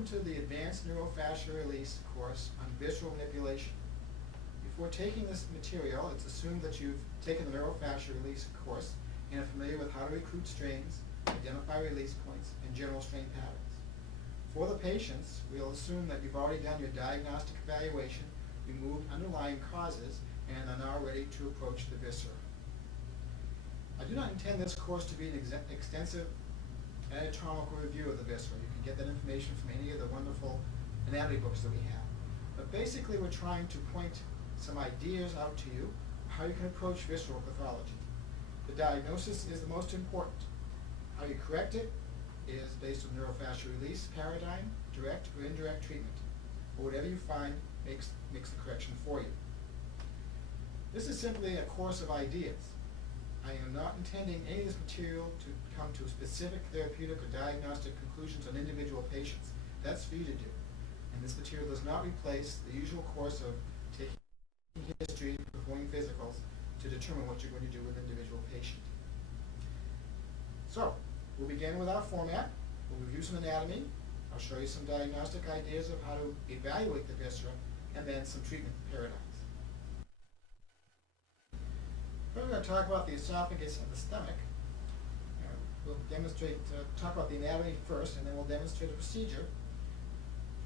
Welcome to the Advanced NeuroFascial Release course on visceral manipulation. Before taking this material, it's assumed that you've taken the NeuroFascial Release course and are familiar with how to recruit strains, identify release points, and general strain patterns. For the patients, we'll assume that you've already done your diagnostic evaluation, removed underlying causes, and are now ready to approach the viscera. I do not intend this course to be an extensive anatomical review of the viscera. You can get that information from any of the wonderful anatomy books that we have. But basically we're trying to point some ideas out to you how you can approach visceral pathology. The diagnosis is the most important. How you correct it is based on NeuroFascial release paradigm, direct or indirect treatment, or whatever you find makes the correction for you. This is simply a course of ideas. I am not intending any of this material to come to specific therapeutic or diagnostic conclusions on individual patients. That's for you to do. And this material does not replace the usual course of taking history, performing physicals, to determine what you're going to do with an individual patient. So, we'll begin with our format. We'll review some anatomy. I'll show you some diagnostic ideas of how to evaluate the viscera, and then some treatment paradigms. First, we're going to talk about the esophagus and the stomach. We'll talk about the anatomy first, and then we'll demonstrate a procedure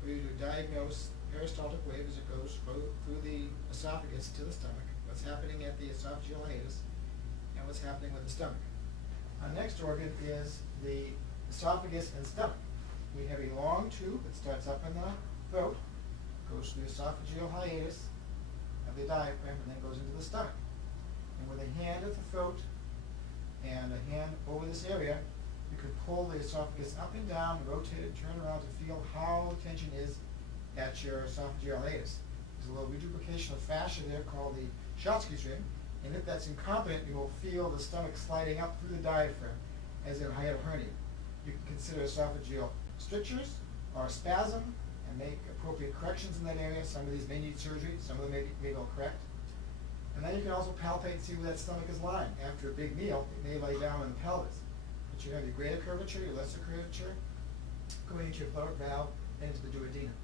for you to diagnose peristaltic wave as it goes through the esophagus to the stomach, what's happening at the esophageal hiatus, and what's happening with the stomach. Our next organ is the esophagus and stomach. We have a long tube that starts up in the throat, goes through the esophageal hiatus of the diaphragm, and then goes into the stomach. And with a hand at the throat and a hand over this area, you can pull the esophagus up and down, rotate it, turn around to feel how the tension is at your esophageal hiatus. There's a little reduplication of fascia there called the Schatzki's ring, and if that's incompetent, you will feel the stomach sliding up through the diaphragm as in a hiatal hernia. You can consider esophageal strictures or a spasm and make appropriate corrections in that area. Some of these may need surgery, some of them may well correct. And then you can also palpate and see where that stomach is lying. After a big meal, it may lay down in the pelvis. But you have your greater curvature, your lesser curvature, going into your pelvic valve and into the duodenum.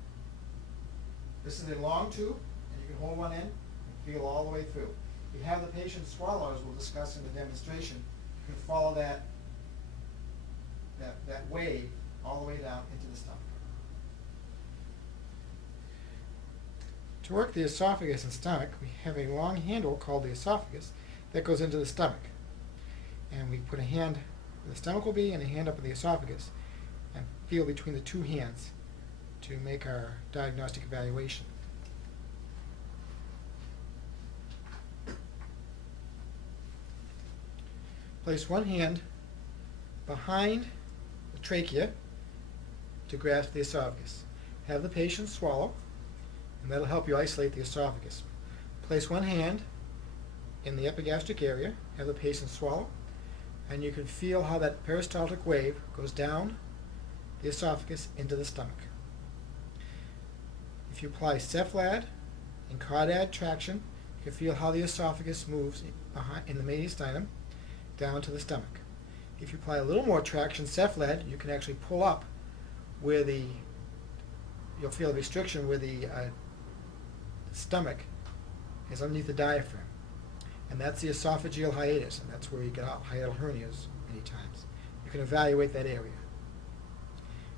This is a long tube, and you can hold one end and feel all the way through. If you have the patient swallow, as we'll discuss in the demonstration, you can follow that wave all the way down into the stomach. To work the esophagus and stomach, we have a long handle called the esophagus that goes into the stomach. And we put a hand where the stomach will be and a hand up in the esophagus and feel between the two hands to make our diagnostic evaluation. Place one hand behind the trachea to grasp the esophagus. Have the patient swallow, and that'll help you isolate the esophagus. Place one hand in the epigastric area, have the patient swallow, and you can feel how that peristaltic wave goes down the esophagus into the stomach. If you apply cephalad and caudad traction, you can feel how the esophagus moves in the mediastinum down to the stomach. If you apply a little more traction, cephalad, you can actually pull up where you'll feel a restriction where the stomach is underneath the diaphragm. And that's the esophageal hiatus, and that's where you get out hiatal hernias many times. You can evaluate that area.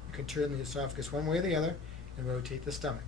You can turn the esophagus one way or the other and rotate the stomach.